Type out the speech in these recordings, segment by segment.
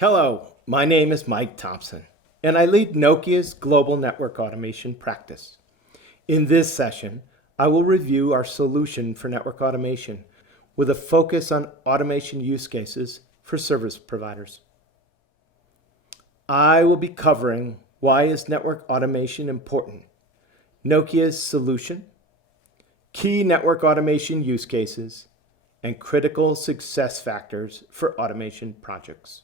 Hello, my name is Mike Thompson, and I lead Nokia's global network automation practice. In this session, I will review our solution for network automation with a focus on automation use cases for service providers. I will be covering why is network automation important, Nokia's solution, key network automation use cases, and critical success factors for automation projects.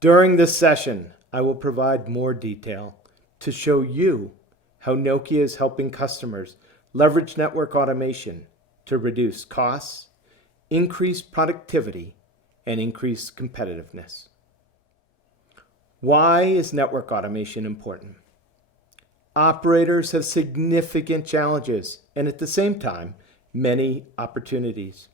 During this session, I will provide more detail to show you how Nokia is helping customers leverage network automation to reduce costs, increase productivity, and increase competitiveness. Why is network automation important? Operators have significant challenges and at the same time, many opportunities.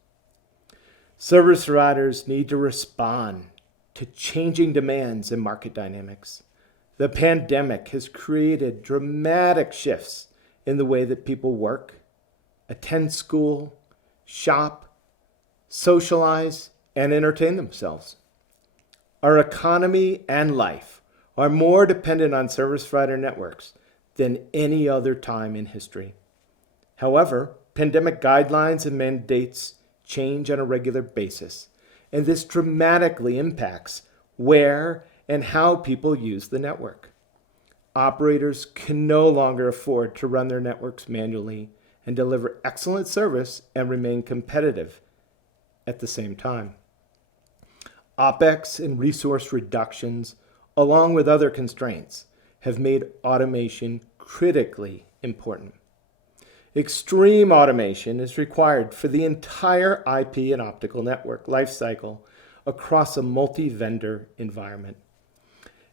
Service providers need to respond to changing demands and market dynamics. The pandemic has created dramatic shifts in the way that people work, attend school, shop, socialize, and entertain themselves. Our economy and life are more dependent on service provider networks than any other time in history. However, pandemic guidelines and mandates change on a regular basis, and this dramatically impacts where and how people use the network. Operators can no longer afford to run their networks manually and deliver excellent service and remain competitive at the same time. OpEx and resource reductions, along with other constraints, have made automation critically important. Extreme automation is required for the entire IP and optical network lifecycle across a multi-vendor environment.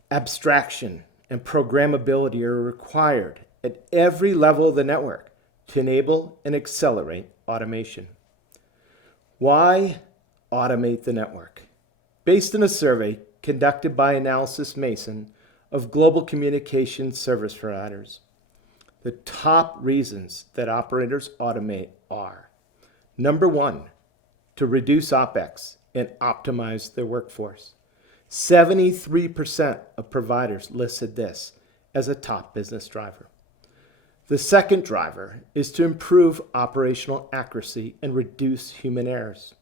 Abstraction and programmability are required at every level of the network to enable and accelerate automation. Why automate the network? Based on a survey conducted by Analysys Mason of global communications service providers, the top reasons that operators automate are: number one, to reduce OpEx and optimize their workforce. 73% of providers listed this as a top business driver. The second driver is to improve operational accuracy and reduce human errors.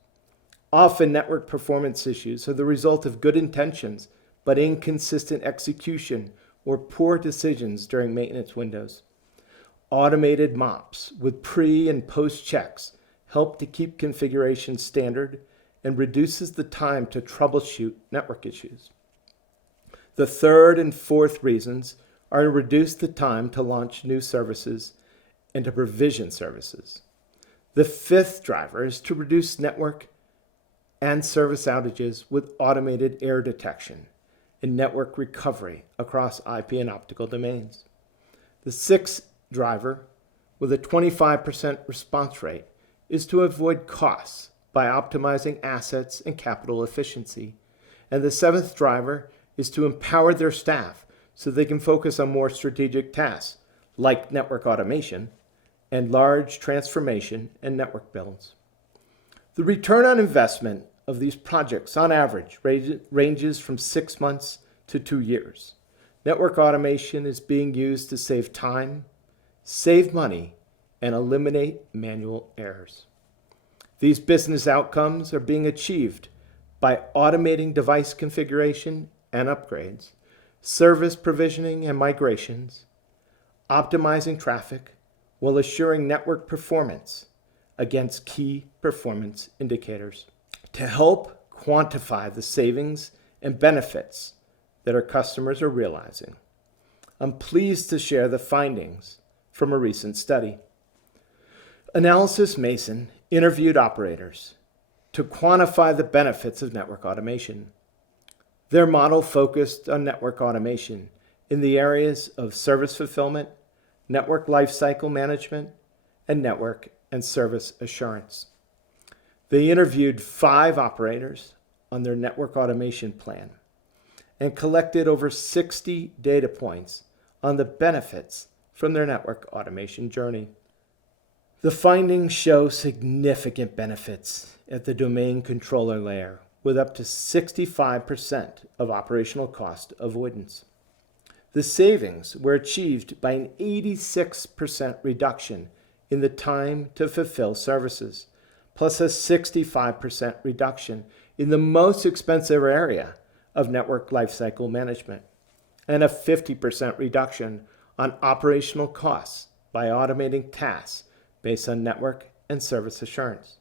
Often network performance issues are the result of good intentions, but inconsistent execution or poor decisions during maintenance windows. Automated MOPs with pre- and post-checks help to keep configuration standard and reduces the time to troubleshoot network issues. The third and fourth reasons are to reduce the time to launch new services and to provision services. The fifth driver is to reduce network and service outages with automated error detection and network recovery across IP and optical domains. The sixth driver, with a 25% response rate, is to avoid costs by optimizing assets and capital efficiency. And the seventh driver is to empower their staff so they can focus on more strategic tasks like network automation and large transformation and network builds. The return on investment of these projects on average ranges from 6 months to 2 years. Network automation is being used to save time, save money, and eliminate manual errors. These business outcomes are being achieved by automating device configuration and upgrades, service provisioning and migrations, optimizing traffic, while assuring network performance against key performance indicators. To help quantify the savings and benefits that our customers are realizing, I'm pleased to share the findings from a recent study. Analysys Mason interviewed operators to quantify the benefits of network automation. Their model focused on network automation in the areas of service fulfillment, network lifecycle management, and network and service assurance. They interviewed 5 operators on their network automation plan and collected over 60 data points on the benefits from their network automation journey. The findings show significant benefits at the domain controller layer with up to 65% of operational cost avoidance. The savings were achieved by an 86% reduction in the time to fulfill services, plus a 65% reduction in the most expensive area of network lifecycle management, and a 50% reduction on operational costs by automating tasks based on network and service assurance.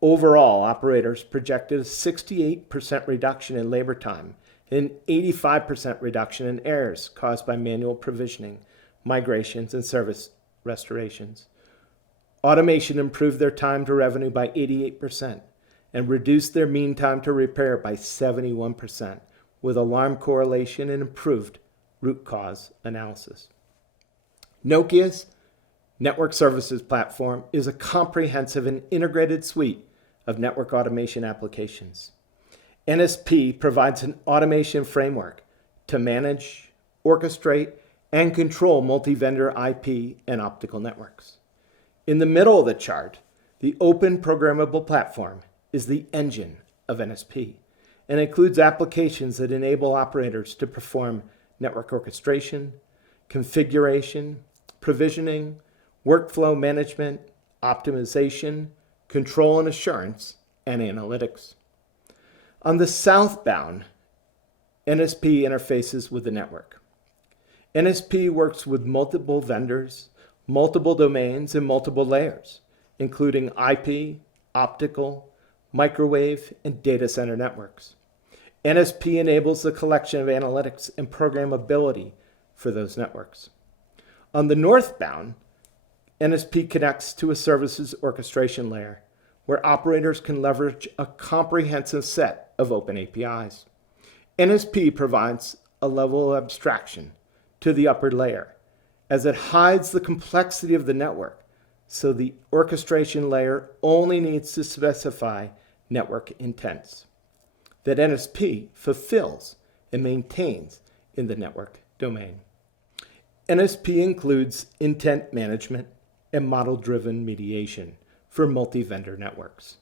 Overall, operators projected a 68% reduction in labor time and an 85% reduction in errors caused by manual provisioning, migrations, and service restorations. Automation improved their time to revenue by 88% and reduced their mean time to repair by 71%, with alarm correlation and improved root cause analysis. Nokia's Network Services Platform is a comprehensive and integrated suite of network automation applications. NSP provides an automation framework to manage, orchestrate, and control multi-vendor IP and optical networks. In the middle of the chart, the open programmable platform is the engine of NSP and includes applications that enable operators to perform network orchestration, configuration, provisioning, workflow management, optimization, control and assurance, and analytics. On the southbound, NSP interfaces with the network. NSP works with multiple vendors, multiple domains, and multiple layers, including IP, optical, microwave, and data center networks. NSP enables the collection of analytics and programmability for those networks. On the northbound, NSP connects to a services orchestration layer where operators can leverage a comprehensive set of open APIs. NSP provides a level of abstraction to the upper layer as it hides the complexity of the network, so the orchestration layer only needs to specify network intents that NSP fulfills and maintains in the network domain. NSP includes intent management and model-driven mediation for multi-vendor networks.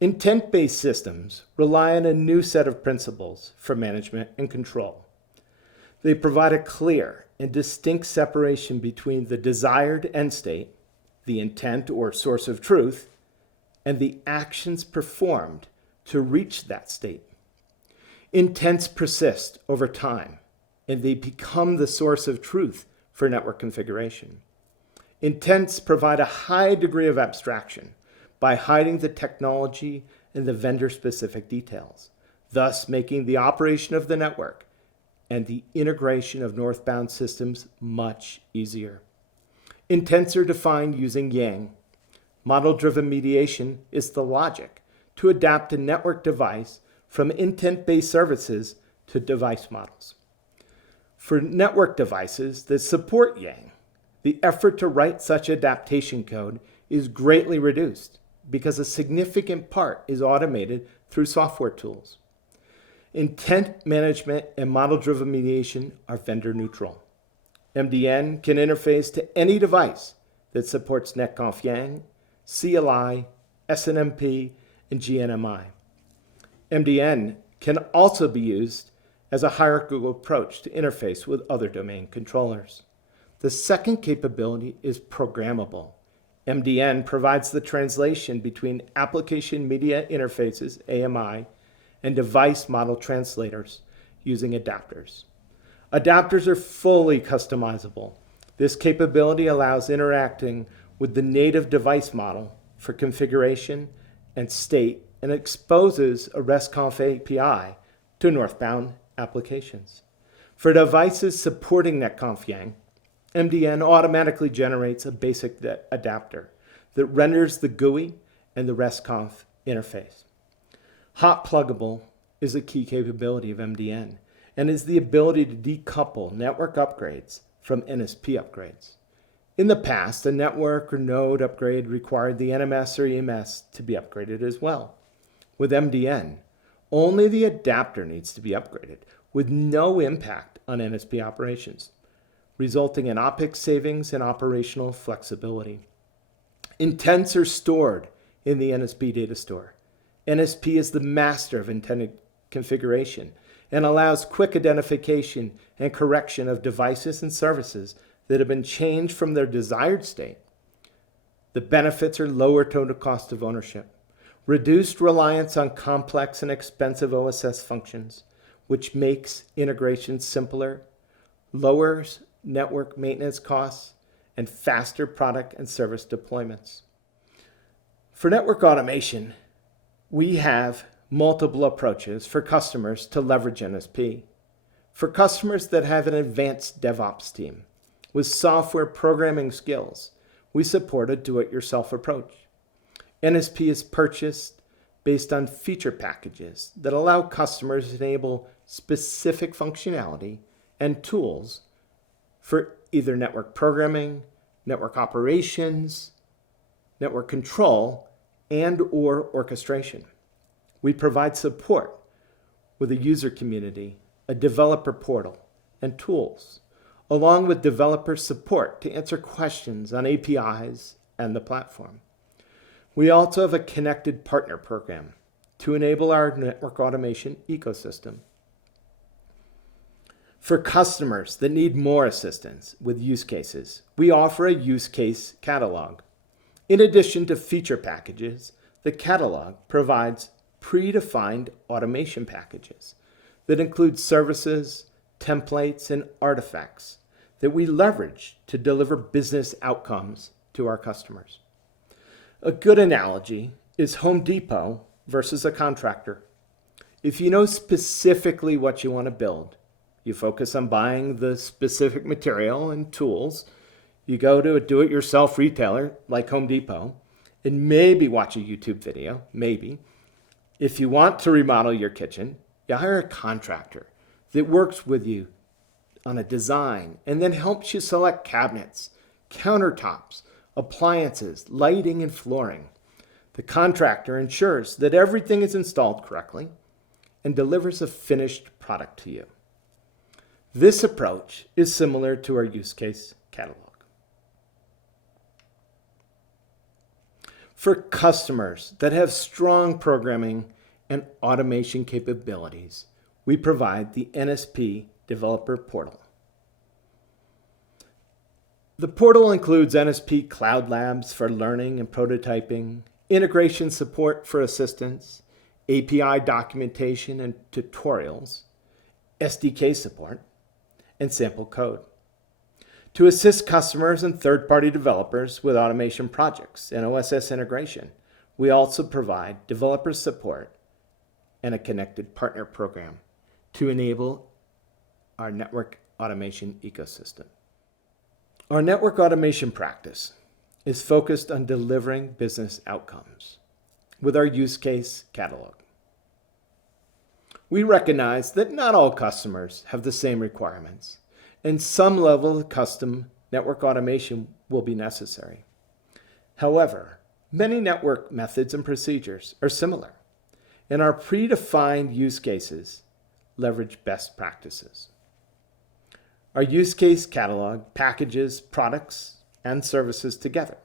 Intent-based systems rely on a new set of principles for management and control. They provide a clear and distinct separation between the desired end state, the intent or source of truth, and the actions performed to reach that state. Intents persist over time, and they become the source of truth for network configuration. Intents provide a high degree of abstraction by hiding the technology and the vendor-specific details, thus making the operation of the network and the integration of northbound systems much easier. Intents are defined using Yang. Model-driven mediation is the logic to adapt a network device from intent-based services to device models. For network devices that support Yang, the effort to write such adaptation code is greatly reduced because a significant part is automated through software tools. Intent management and model-driven mediation are vendor neutral. MDN can interface to any device that supports netconf Yang, CLI, SNMP, and GNMI. MDN can also be used as a hierarchical approach to interface with other domain controllers. The second capability is programmable. MDN provides the translation between application media interfaces, AMI, and device model translators using adapters. Adapters are fully customizable. This capability allows interacting with the native device model for configuration and state and exposes a RESTconf API to northbound applications. For devices supporting netconf Yang, MDN automatically generates a basic adapter that renders the GUI and the RESTconf interface. Hot pluggable is a key capability of MDN and is the ability to decouple network upgrades from NSP upgrades. In the past, a network or node upgrade required the NMS or EMS to be upgraded as well. With MDN, only the adapter needs to be upgraded with no impact on NSP operations, resulting in OpEx savings and operational flexibility. Intents are stored in the NSP data store, NSP is the master of intended configuration and allows quick identification and correction of devices and services that have been changed from their desired state. The benefits are lower total cost of ownership, reduced reliance on complex and expensive OSS functions, which makes integration simpler, lowers network maintenance costs, and faster product and service deployments. For network automation, we have multiple approaches for customers to leverage NSP. For customers that have an advanced DevOps team with software programming skills, we support a do-it-yourself approach. NSP is purchased based on feature packages that allow customers to enable specific functionality and tools for either network programming, network operations, network control, and/or orchestration. We provide support with a user community, a developer portal, and tools, along with developer support to answer questions on APIs and the platform. We also have a connected partner program to enable our network automation ecosystem. For customers that need more assistance with use cases, we offer a use case catalog. In addition to feature packages, the catalog provides predefined automation packages that include services, templates, and artifacts that we leverage to deliver business outcomes to our customers. A good analogy is Home Depot versus a contractor. If you know specifically what you want to build, you focus on buying the specific material and tools. You go to a do-it-yourself retailer like Home Depot and maybe watch a YouTube video, maybe. If you want to remodel your kitchen, you hire a contractor that works with you on a design and then helps you select cabinets, countertops, appliances, lighting, and flooring. The contractor ensures that everything is installed correctly and delivers a finished product to you. This approach is similar to our use case catalog. For customers that have strong programming and automation capabilities, we provide the NSP Developer Portal. The portal includes NSP Cloud Labs for learning and prototyping, integration support for assistance, API documentation and tutorials, SDK support, and sample code. To assist customers and third-party developers with automation projects and OSS integration, we also provide developer support and a connected partner program to enable our network automation ecosystem. Our network automation practice is focused on delivering business outcomes with our use case catalog. We recognize that not all customers have the same requirements, and some level of custom network automation will be necessary. However, many network methods and procedures are similar, and our predefined use cases leverage best practices. Our use case catalog packages products and services together.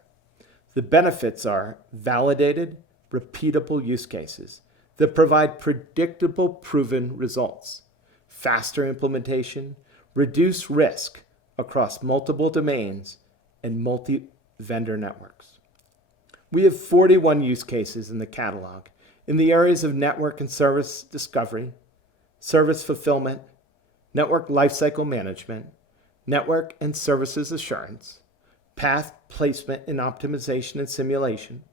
The benefits are validated, repeatable use cases that provide predictable, proven results, faster implementation, reduced risk across multiple domains and multi-vendor networks. We have 41 use cases in the catalog in the areas of network and service discovery, service fulfillment, network lifecycle management, network and services assurance, path placement and optimization and simulation,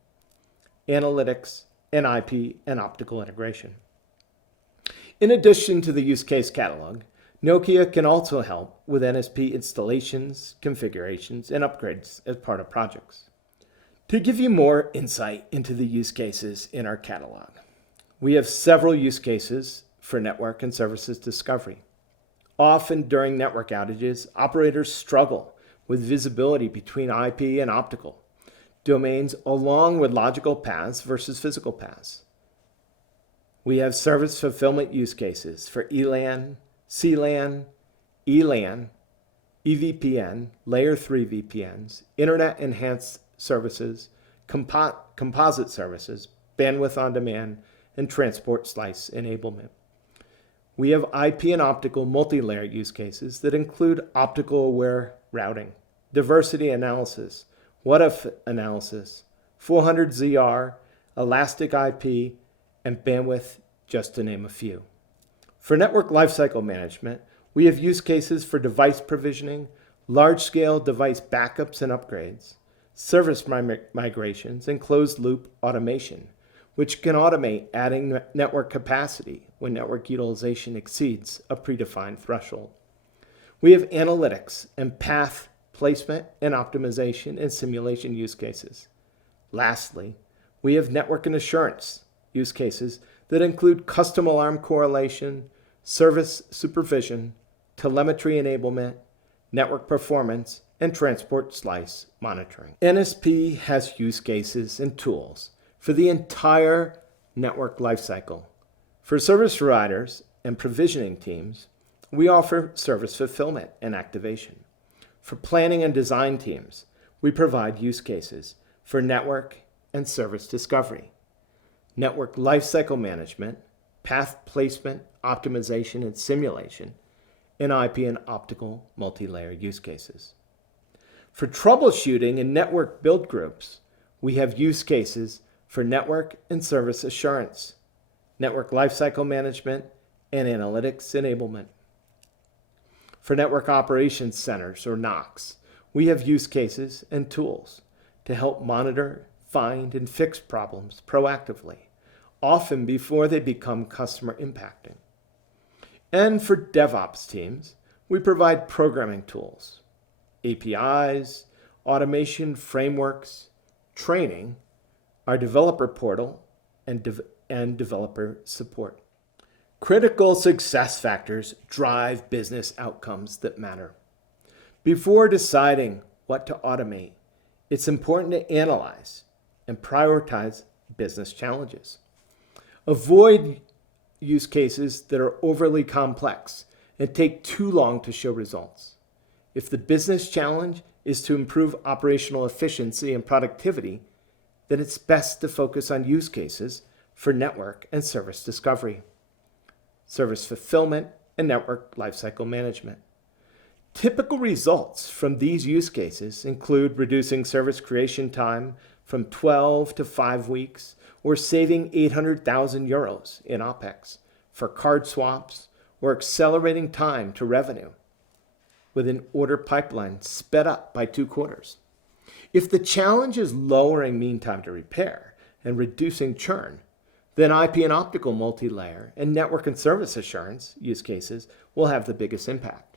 analytics, and IP and optical integration. In addition to the use case catalog, Nokia can also help with NSP installations, configurations, and upgrades as part of projects. To give you more insight into the use cases in our catalog, we have several use cases for network and services discovery. Often during network outages, operators struggle with visibility between IP and optical domains along with logical paths versus physical paths. We have service fulfillment use cases for ELAN, CLAN, ELAN, EVPN, Layer 3 VPNs, Internet Enhanced Services, composite services, bandwidth on demand, and transport slice enablement. We have IP and optical multi-layer use cases that include optical aware routing, diversity analysis, what-if analysis, 400ZR, elastic IP, and bandwidth, just to name a few. For network lifecycle management, we have use cases for device provisioning, large-scale device backups and upgrades, service migrations, and closed-loop automation, which can automate adding network capacity when network utilization exceeds a predefined threshold. We have analytics and path placement and optimization and simulation use cases. Lastly, we have network and assurance use cases that include custom alarm correlation, service supervision, telemetry enablement, network performance, and transport slice monitoring. NSP has use cases and tools for the entire network lifecycle. For service providers and provisioning teams, we offer service fulfillment and activation. For planning and design teams, we provide use cases for network and service discovery, network lifecycle management, path placement, optimization, and simulation, and IP and optical multi-layer use cases. For troubleshooting and network build groups, we have use cases for network and service assurance, network lifecycle management, and analytics enablement. For network operations centers, or NOCs, we have use cases and tools to help monitor, find, and fix problems proactively, often before they become customer impacting. And for DevOps teams, we provide programming tools, APIs, automation frameworks, training, our developer portal, and developer support. Critical success factors drive business outcomes that matter. Before deciding what to automate, it's important to analyze and prioritize business challenges. Avoid use cases that are overly complex and take too long to show results. If the business challenge is to improve operational efficiency and productivity, then it's best to focus on use cases for network and service discovery, service fulfillment, and network lifecycle management. Typical results from these use cases include reducing service creation time from 12 to 5 weeks, or saving 800,000 euros in OPEX for card swaps, or accelerating time to revenue with an order pipeline sped up by 2 quarters. If the challenge is lowering mean time to repair and reducing churn, then IP and optical multi-layer and network and service assurance use cases will have the biggest impact.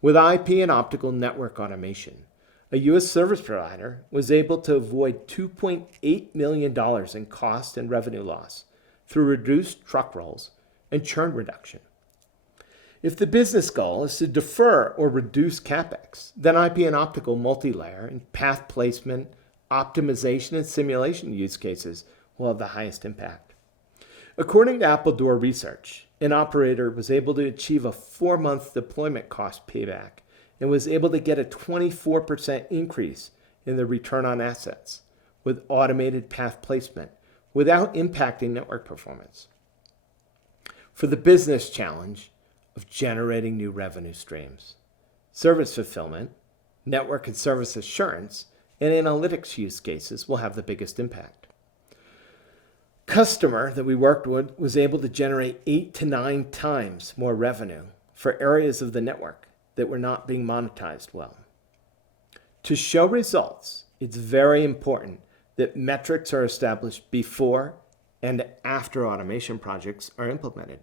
With IP and optical network automation, a U.S. service provider was able to avoid $2.8 million in cost and revenue loss through reduced truck rolls and churn reduction. If the business goal is to defer or reduce CapEx, then IP and optical multi-layer and path placement, optimization, and simulation use cases will have the highest impact. According to Appledore Research, an operator was able to achieve a 4-month deployment cost payback and was able to get a 24% increase in the return on assets with automated path placement without impacting network performance. For the business challenge of generating new revenue streams, service fulfillment, network and service assurance, and analytics use cases will have the biggest impact. Customer that we worked with was able to generate 8 to 9 times more revenue for areas of the network that were not being monetized well. To show results, it's very important that metrics are established before and after automation projects are implemented.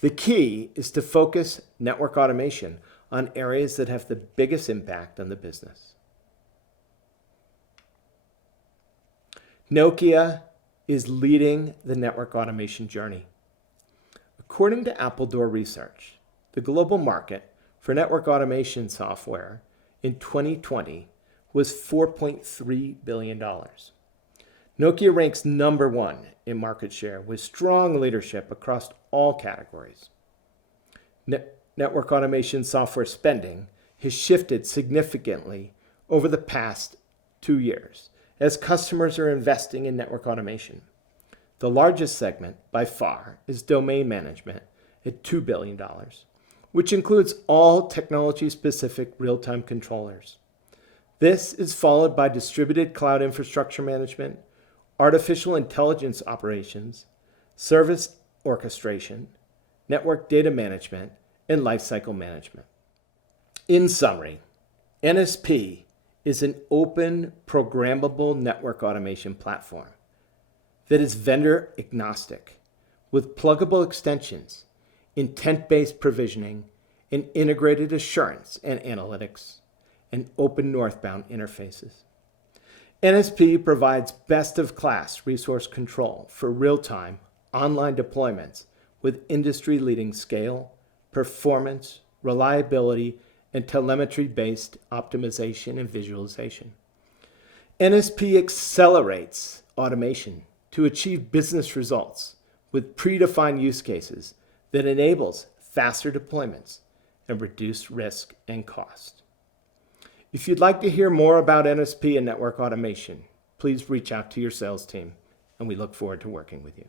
The key is to focus network automation on areas that have the biggest impact on the business. Nokia is leading the network automation journey. According to Appledore Research, the global market for network automation software in 2020 was $4.3 billion. Nokia ranks number 1 in market share with strong leadership across all categories. Network automation software spending has shifted significantly over the past 2 years as customers are investing in network automation. The largest segment, by far, is domain management at $2 billion, which includes all technology-specific real-time controllers. This is followed by distributed cloud infrastructure management, artificial intelligence operations, service orchestration, network data management, and lifecycle management. In summary, NSP is an open, programmable network automation platform that is vendor agnostic with pluggable extensions, intent-based provisioning, and integrated assurance and analytics, and open northbound interfaces. NSP provides best-of-class resource control for real-time online deployments with industry-leading scale, performance, reliability, and telemetry-based optimization and visualization. NSP accelerates automation to achieve business results with predefined use cases that enables faster deployments and reduced risk and cost. If you'd like to hear more about NSP and network automation, please reach out to your sales team, and we look forward to working with you.